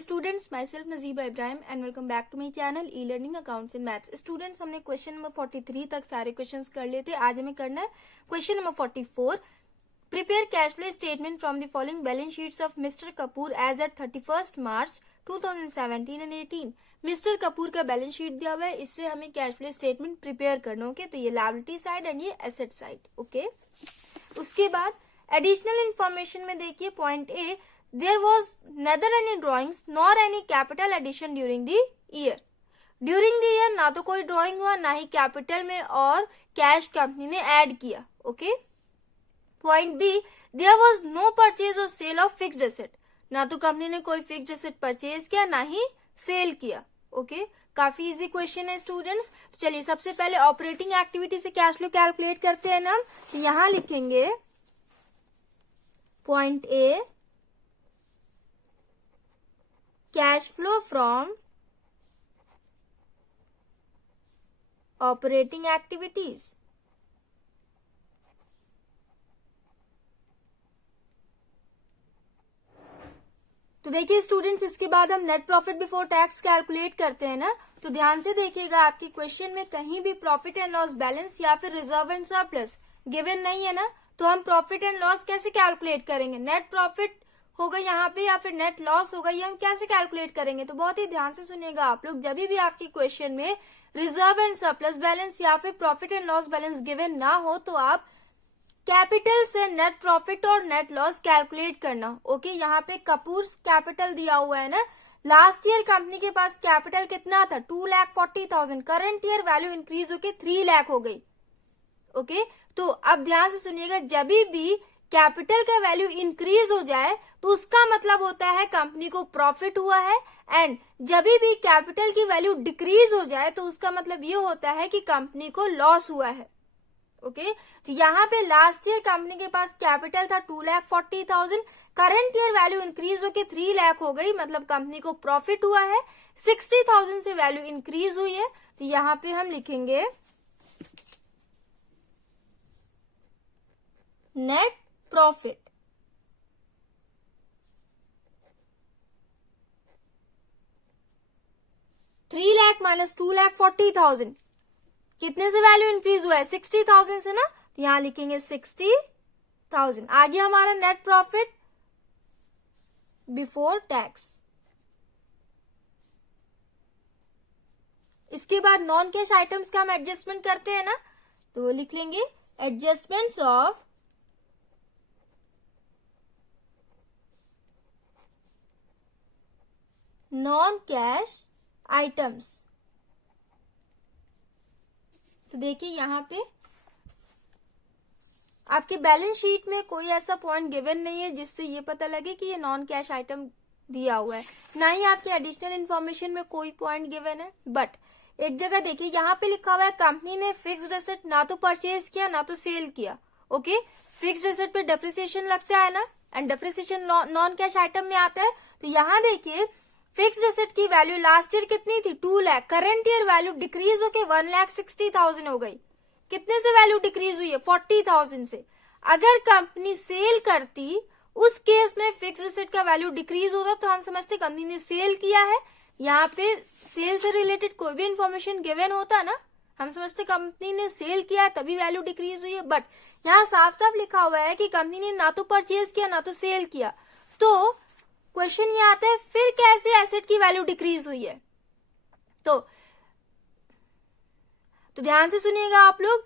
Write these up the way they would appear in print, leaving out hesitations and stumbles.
Students, myself Najiba Ibrahim and welcome back to my channel e learning accounts in maths. Students, हमने question number 43 तक सारे questions कर लिए थे। आज हमें करना है question number 44। Prepare cash flow statement from the following balance sheets of mister Kapoor as at 31 March 2017 and 18। Mister Kapoor का बैलेंस शीट दिया हुआ है, इससे हमें कैश फ्लो स्टेटमेंट प्रिपेयर करना। ओके, तो ये लायबिलिटी साइड एंड ये एसेट साइड। ओके, उसके बाद एडिशनल इंफॉर्मेशन में देखिए point A, there was neither any drawings nor any capital addition during the year। during the year ना तो कोई ड्राइंग हुआ, ना ही कैपिटल में और कैश कंपनी ने ऐड किया। Okay, point B, there was no purchase or sale of fixed asset। ना तो कंपनी ने कोई फिक्स्ड एसेट परचेज किया, ना ही सेल किया। ओके, काफी इजी क्वेश्चन है स्टूडेंट्स। तो चलिए सबसे पहले ऑपरेटिंग एक्टिविटी से कैश फ्लो कैलकुलेट करते हैं ना। तो यहां लिखेंगे point A, cash flow from operating activities. तो देखिए स्टूडेंट्स, इसके बाद हम net profit before tax calculate करते हैं ना। तो ध्यान से देखिएगा, आपके क्वेश्चन में कहीं भी प्रॉफिट एंड लॉस बैलेंस या फिर रिजर्व एंड सरप्लस गिवन नहीं है ना। तो हम प्रॉफिट एंड लॉस कैसे कैलकुलेट करेंगे? नेट प्रॉफिट होगा यहाँ पे या फिर नेट लॉस होगा, ये हम कैसे कैलकुलेट करेंगे? तो बहुत ही ध्यान से सुनिएगा आप लोग। जब भी आपके क्वेश्चन में रिजर्व एंड सरप्लस बैलेंस या फिर profit and loss balance given ना हो, तो आप कैपिटल से नेट प्रॉफिट और नेट लॉस कैलकुलेट करना। ओके, यहाँ पे कपूर कैपिटल दिया हुआ है ना। लास्ट ईयर कंपनी के पास कैपिटल कितना था? 2,40,000। करंट ईयर वैल्यू इंक्रीज होके 3 लाख हो गई। ओके, तो अब ध्यान से सुनिएगा, जब भी कैपिटल का वैल्यू इंक्रीज हो जाए तो उसका मतलब होता है कंपनी को प्रॉफिट हुआ है, एंड जब भी कैपिटल की वैल्यू डिक्रीज हो जाए तो उसका मतलब ये होता है कि कंपनी को लॉस हुआ है। ओके, तो यहाँ पे लास्ट ईयर कंपनी के पास कैपिटल था 2,40,000। करंट ईयर वैल्यू इंक्रीज होके 3 लाख हो गई, मतलब कंपनी को प्रॉफिट हुआ है। 60,000 से वैल्यू इंक्रीज हुई है। तो यहाँ पे हम लिखेंगे net profit. Three lakh minus 2,40,000, कितने से वैल्यू इंक्रीज हुआ है? 60,000 से ना। तो यहां लिखेंगे 60,000। आगे हमारा नेट प्रॉफिट बिफोर टैक्स। इसके बाद नॉन कैश आइटम्स का हम एडजस्टमेंट करते हैं ना। तो लिख लेंगे adjustments of non cash items. तो देखिए यहाँ पे आपके बैलेंस शीट में कोई ऐसा पॉइंट गिवन नहीं है जिससे ये पता लगे कि ये नॉन कैश आइटम दिया हुआ है, ना ही आपके एडिशनल इंफॉर्मेशन में कोई पॉइंट गिवन है। बट एक जगह देखिए, यहाँ पे लिखा हुआ है कंपनी ने फिक्स्ड एसेट ना तो परचेज किया ना तो सेल किया। ओके, फिक्स्ड एसेट पे डेप्रिसिएशन लगता है ना, and depreciation non cash item में आता है। तो यहाँ देखिए फिक्स्ड एसेट की वैल्यू लास्ट ईयर कितनी थी? 2 lakh. Current year value decrease होके 1,60,000 हो गई। कितने से वैल्यू डिक्रीज हुई है? 40,000 से। अगर कंपनी सेल करती, उस केस में फिक्स्ड एसेट का वैल्यू डिक्रीज होता, तो हम समझते कंपनी ने सेल किया है। यहाँ पे सेल से रिलेटेड कोई भी इंफॉर्मेशन गिवन होता ना, हम समझते कंपनी ने सेल किया है तभी वैल्यू डिक्रीज हुई है। बट यहाँ साफ साफ लिखा हुआ है कि कंपनी ने ना तो परचेज किया ना तो सेल किया। तो क्वेश्चन ये आता है फिर कैसे एसेट की वैल्यू डिक्रीज हुई है? तो ध्यान से सुनिएगा आप लोग।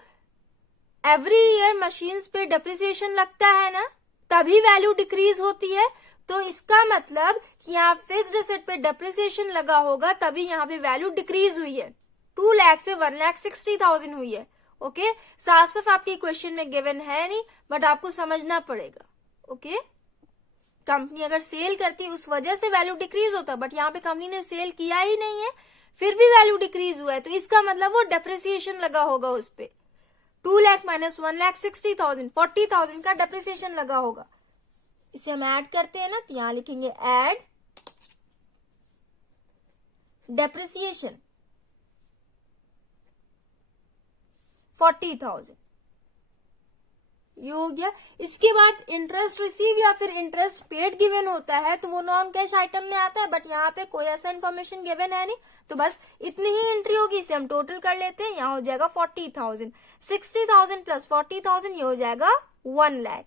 एवरी ईयर मशीन्स पे डेप्रिसिएशन लगता है ना, तभी वैल्यू डिक्रीज होती है। तो इसका मतलब कि यहाँ फिक्स्ड एसेट पे डेप्रिसिएशन लगा होगा, तभी यहाँ पे वैल्यू डिक्रीज हुई है। 2 लाख से 1,60,000 हुई है। ओके, साफ साफ आपके क्वेश्चन में गिवन है नहीं, बट आपको समझना पड़ेगा। ओके, कंपनी अगर सेल करती उस वजह से वैल्यू डिक्रीज होता, बट यहाँ पे कंपनी ने सेल किया ही नहीं है, फिर भी वैल्यू डिक्रीज हुआ है, तो इसका मतलब वो डेप्रिसिएशन लगा होगा उस पे। 2 लाख माइनस 1,60,000, 40,000 का डेप्रिसिएशन लगा होगा। इसे हम ऐड करते हैं ना, तो यहां लिखेंगे ऐड डेप्रिसिएशन 40,000। ये हो गया। इसके बाद इंटरेस्ट रिसीव या फिर इंटरेस्ट पेड गिवन होता है तो वो नॉन कैश आइटम में आता है, बट यहाँ पे कोई ऐसा इन्फॉर्मेशन गिवन है नहीं, तो बस इतनी ही एंट्री होगी। इसे हम टोटल कर लेते हैं। यहाँ हो जाएगा 40,000, 60,000 प्लस 40,000 ये हो जाएगा 1 लाख।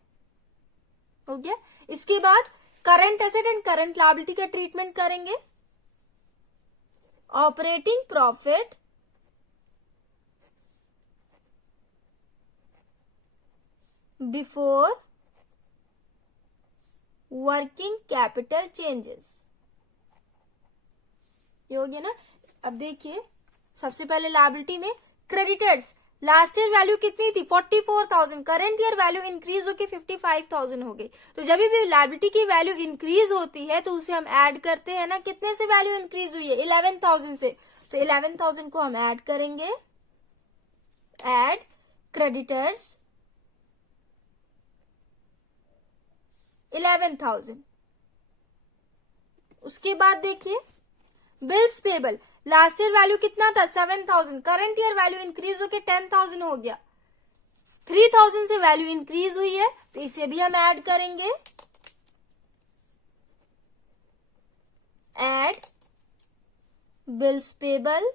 हो गया। इसके बाद current asset and current liability का ट्रीटमेंट करेंगे। Operating profit before working capital changes, ये हो गया ना। अब देखिए सबसे पहले लायबिलिटी में क्रेडिटर्स, लास्ट ईयर वैल्यू कितनी थी 44,000, करंट ईयर वैल्यू इंक्रीज होकर 55,000 हो गई। तो जब भी लायबिलिटी की वैल्यू इंक्रीज होती है तो उसे हम ऐड करते हैं ना। कितने से वैल्यू इंक्रीज हुई है 11,000 से, तो 11,000 को हम ऐड करेंगे। Add creditors 11,000। उसके बाद देखिए bills payable, last year value कितना था 7,000, करंट ईयर वैल्यू इंक्रीज होकर 10,000 हो गया। 3,000 से वैल्यू इंक्रीज हुई है तो इसे भी हम ऐड करेंगे। ऐड बिल्स पेबल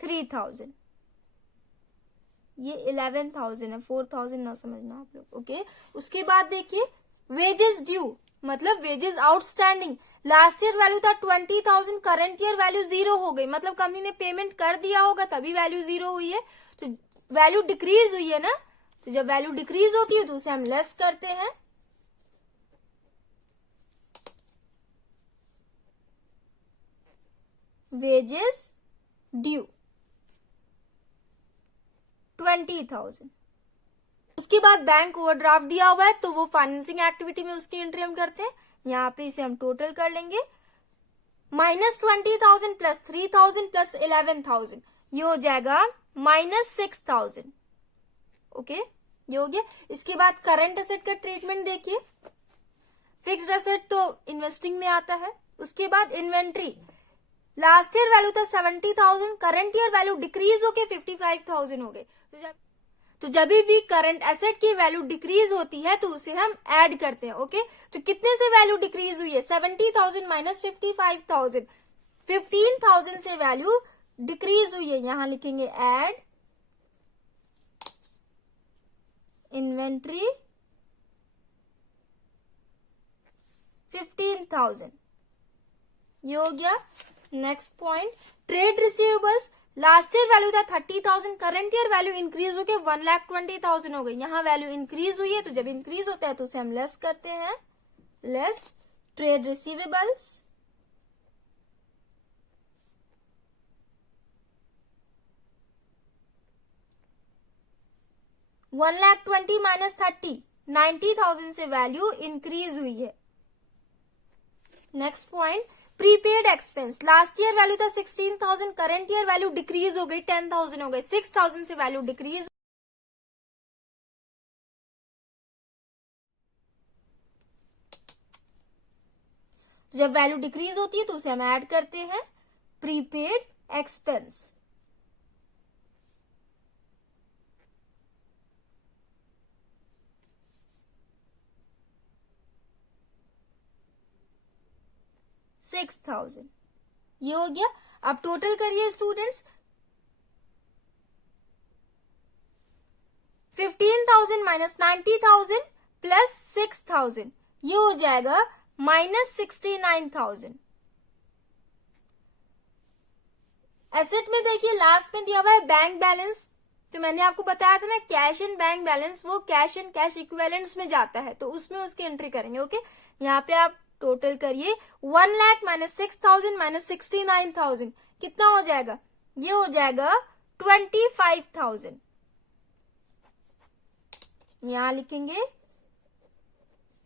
3,000, ये 11,000 है, 4,000 ना समझना आप लोग। ओके। उसके बाद देखिए वेजेस ड्यू, मतलब wages outstanding, last year value था 20,000, करंट ईयर वैल्यू 0 हो गई, मतलब कंपनी ने पेमेंट कर दिया होगा तभी वैल्यू 0 हुई है, तो वैल्यू डिक्रीज हुई है ना। तो जब वैल्यू डिक्रीज होती है तो उसे हम लेस करते हैं। Wages due 20,000। उसके बाद बैंक ओवरड्राफ्ट दिया हुआ है तो वो फाइनेंसिंग एक्टिविटी में उसकी एंट्री हम करते हैं। यहाँ पे इसे हम टोटल कर लेंगे। -20,000 प्लस 3,000 प्लस 11,000 ये हो जाएगा -6,000। ओके, ये हो गया। इसके बाद करंट एसेट का ट्रीटमेंट देखिए। फिक्स्ड एसेट तो इन्वेस्टिंग में आता है। उसके बाद इन्वेंट्री, लास्ट ईयर वैल्यू था 70,000, करंट ईयर वैल्यू डिक्रीज होके 55,000 हो गए। तो जब भी करंट एसेट की वैल्यू डिक्रीज होती है तो उसे हम ऐड करते हैं। ओके, तो कितने से वैल्यू डिक्रीज हुई है 70,000 माइनस 55,000, 15,000 से वैल्यू डिक्रीज हुई है। यहां लिखेंगे ऐड इन्वेंट्री 15,000, ये हो गया। Next point trade receivables, last year value था 30,000, करंट ईयर वैल्यू इंक्रीज होकर 1,20,000 हो गई। यहां वैल्यू इंक्रीज हुई है तो जब इंक्रीज होता है तो उसे हम लेस करते हैं। लेस ट्रेड रिसीवेबल्स 1,20,000 माइनस 30, 90,000 से वैल्यू इंक्रीज हुई है। Next point prepaid expense, last year value था 16,000, करंट ईयर वैल्यू डिक्रीज हो गई 10,000 हो गई, 6,000 से वैल्यू डिक्रीज। जब वैल्यू डिक्रीज होती है तो उसे हम ऐड करते हैं प्रीपेड एक्सपेंस। $6,000, ये हो गया। अब टोटल करिए स्टूडेंट्स। 15,000 माइनस 90,000 प्लस 6,000 ये हो जाएगा -69,000। एसेट में देखिए लास्ट में दिया हुआ है बैंक बैलेंस, तो मैंने आपको बताया था ना कैश एंड बैंक बैलेंस, वो कैश एंड कैश इक्विवेलेंट्स में जाता है तो उसमें उसकी एंट्री करेंगे। ओके, यहाँ पे आप टोटल करिए 1 लाख माइनस 6,000 माइनस 69,000 कितना हो जाएगा, ये हो जाएगा 25,000। यहां लिखेंगे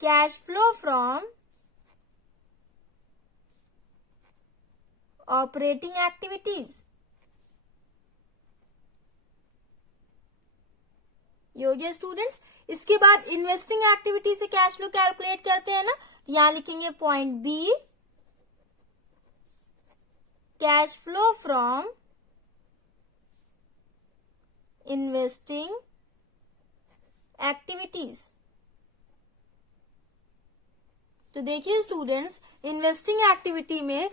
cash flow from operating activities, ये हो गया स्टूडेंट्स। इसके बाद इन्वेस्टिंग एक्टिविटी से कैश फ्लो कैलकुलेट करते हैं ना, यहां लिखेंगे point B cash flow from investing activities. तो देखिए स्टूडेंट्स, इन्वेस्टिंग एक्टिविटी में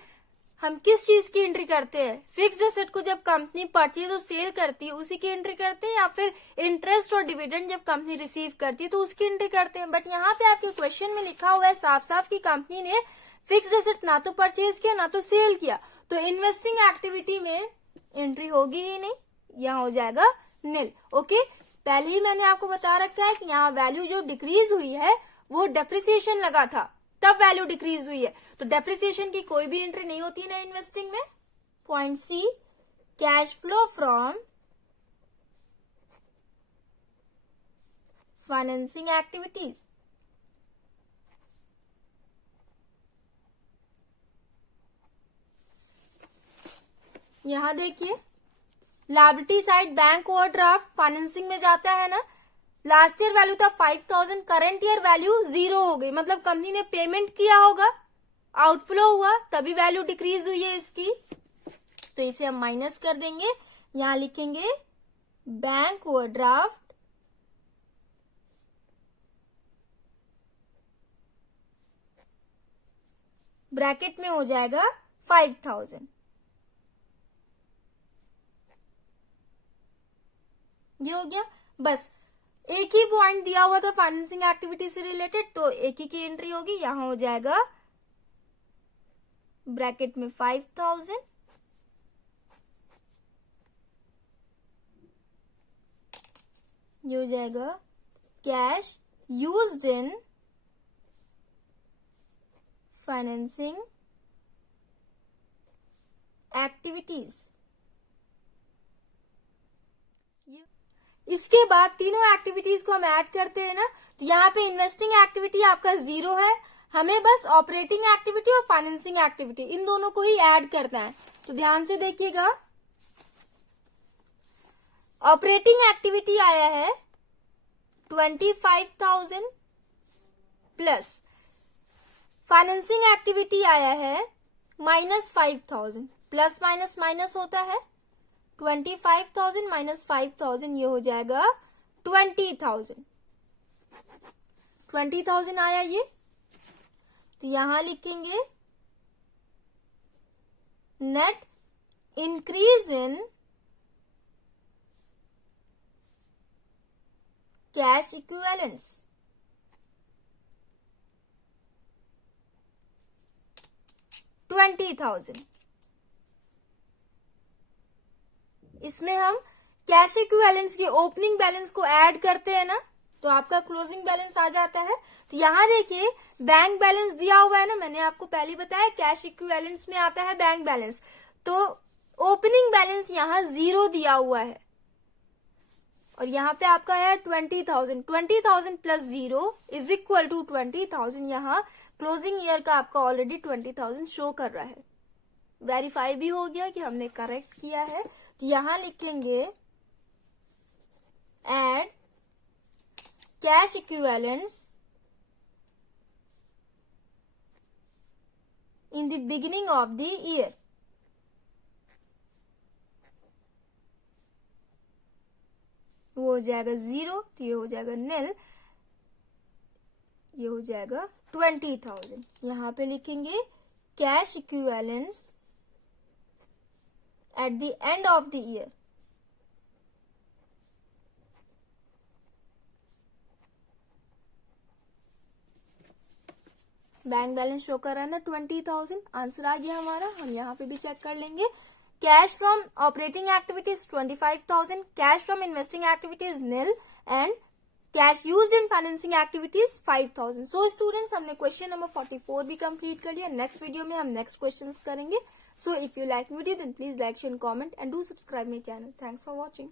हम किस चीज की एंट्री करते हैं? फिक्स्ड एसेट को जब कंपनी परचेज और सेल करती है उसी की एंट्री करते हैं, या फिर इंटरेस्ट और डिविडेंड जब कंपनी रिसीव करती है तो उसकी एंट्री करते हैं। बट यहाँ पे आपके क्वेश्चन में लिखा हुआ है साफ साफ कि कंपनी ने फिक्स्ड एसेट ना तो परचेज किया ना तो सेल किया, तो इन्वेस्टिंग एक्टिविटी में एंट्री होगी ही नहीं, यहाँ हो जाएगा नील। ओके, पहले ही मैंने आपको बता रखा है कि यहाँ वैल्यू जो डिक्रीज हुई है वो डेप्रिसिएशन लगा था तब वैल्यू डिक्रीज हुई है, तो डेप्रिसिएशन की कोई भी एंट्री नहीं होती ना इन्वेस्टिंग में। Point C, cash flow from financing activities. यहां देखिए, liability side bank overdraft financing में जाता है ना। लास्ट ईयर वैल्यू था 5000, करंट ईयर वैल्यू 0 हो गई, मतलब कंपनी ने पेमेंट किया होगा, आउटफ्लो हुआ तभी वैल्यू डिक्रीज हुई है इसकी, तो इसे हम माइनस कर देंगे। यहां लिखेंगे बैंक ओवरड्राफ्ट ब्रैकेट में हो जाएगा 5000। ये हो गया। बस एक ही पॉइंट दिया हुआ था फाइनेंसिंग एक्टिविटी से रिलेटेड, तो एक ही की एंट्री होगी, यहां हो जाएगा ब्रैकेट में 5000, ये हो जाएगा cash used in financing activities. इसके बाद तीनों एक्टिविटीज को हम ऐड करते हैं ना, तो यहाँ पे इन्वेस्टिंग एक्टिविटी आपका 0 है, हमें बस ऑपरेटिंग एक्टिविटी और फाइनेंसिंग एक्टिविटी इन दोनों को ही ऐड करना है। तो ध्यान से देखिएगा, ऑपरेटिंग एक्टिविटी आया है 25,000 प्लस फाइनेंसिंग एक्टिविटी आया है -5,000। प्लस माइनस माइनस होता है, 25,000 माइनस 5,000 ये हो जाएगा 20,000। 20,000 आया ये, तो यहां लिखेंगे net increase in cash equivalence. $20,000। इसमें हम कैश इक्विवेलेंस के ओपनिंग बैलेंस को ऐड करते हैं ना, तो आपका क्लोजिंग बैलेंस आ जाता है। तो यहां देखिए बैंक बैलेंस दिया हुआ है ना, मैंने आपको पहले बताया कैश इक्विवेलेंस में आता है बैंक बैलेंस, तो ओपनिंग बैलेंस यहां 0 दिया हुआ है, और यहां पे आपका है 20,000। 20,000 प्लस 0 इज इक्वल टू 20,000। यहां क्लोजिंग ईयर का आपका ऑलरेडी 20,000 शो कर रहा है, वेरीफाई भी हो गया कि हमने करेक्ट किया है। तो यहां लिखेंगे add cash equivalence in the beginning of the year. वो हो जाएगा 0, तो ये हो जाएगा नील, ये हो जाएगा 20,000। यहां पे लिखेंगे cash equivalence at the end of the year। Bank balance show कर रहा है ना 20,000, आंसर आ गया हमारा। हम यहाँ पे भी चेक कर लेंगे। Cash from operating activities 25,000, cash from investing activities nil, and cash used in financing activities 5,000। So students, हमने क्वेश्चन नंबर 44 भी कंप्लीट कर लिया। नेक्स्ट वीडियो में हम नेक्स्ट क्वेश्चंस करेंगे। So if you like video, then please like, share and comment, and do subscribe my channel. Thanks for watching.